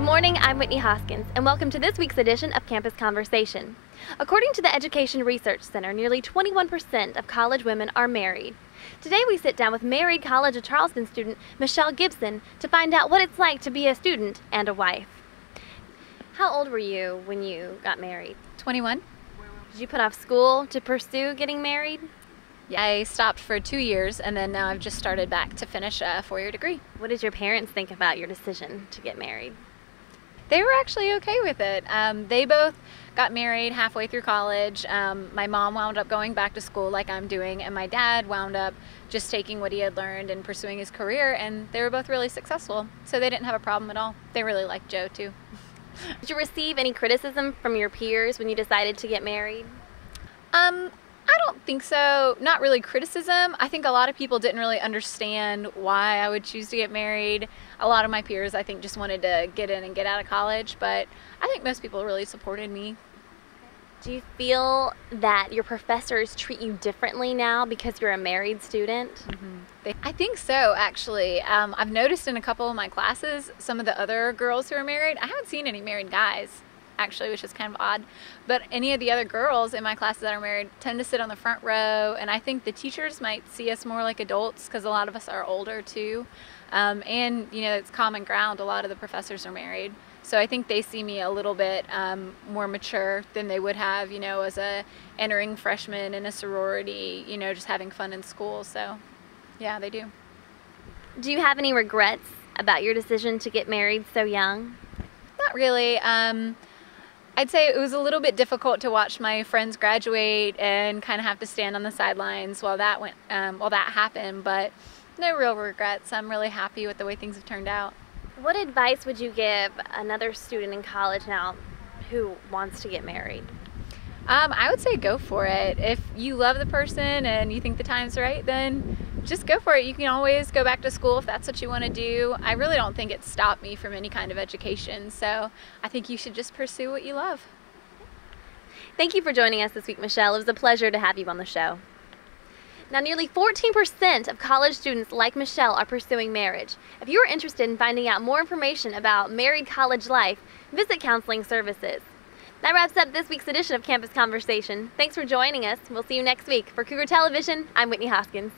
Good morning, I'm Whitney Hoskins, and welcome to this week's edition of Campus Conversation. According to the Education Research Center, nearly 21% of college women are married. Today we sit down with married College of Charleston student Michelle Gibson to find out what it's like to be a student and a wife. How old were you when you got married? 21. Did you put off school to pursue getting married? Yeah, I stopped for 2 years and then now I've just started back to finish a 4-year degree. What did your parents think about your decision to get married? They were actually okay with it. They both got married halfway through college. My mom wound up going back to school like I'm doing, and my dad wound up just taking what he had learned and pursuing his career, and they were both really successful. So they didn't have a problem at all. They really liked Joe too. Did you receive any criticism from your peers when you decided to get married? I don't think so. Not really criticism. I think a lot of people didn't really understand why I would choose to get married. A lot of my peers, I think, just wanted to get in and get out of college, but I think most people really supported me. Do you feel that your professors treat you differently now because you're a married student? I think so, actually. I've noticed in a couple of my classes, some of the other girls who are married, I haven't seen any married guys, actually, which is kind of odd. But any of the other girls in my classes that are married tend to sit on the front row, and I think the teachers might see us more like adults because a lot of us are older too. And, you know, it's common ground. A lot of the professors are married. So I think they see me a little bit more mature than they would have, you know, as a entering freshman in a sorority, you know, just having fun in school. So, yeah, they do. Do you have any regrets about your decision to get married so young? Not really. I'd say it was a little bit difficult to watch my friends graduate and kind of have to stand on the sidelines while that happened, but no real regrets. I'm really happy with the way things have turned out. What advice would you give another student in college now who wants to get married? I would say go for it. If you love the person and you think the time's right, then just go for it. You can always go back to school if that's what you want to do. I really don't think it stopped me from any kind of education, so I think you should just pursue what you love. Thank you for joining us this week, Michelle. It was a pleasure to have you on the show. Now, nearly 14% of college students like Michelle are pursuing marriage. If you are interested in finding out more information about married college life, visit Counseling Services. That wraps up this week's edition of Campus Conversation. Thanks for joining us. We'll see you next week. For Cougar Television, I'm Whitney Hoskins.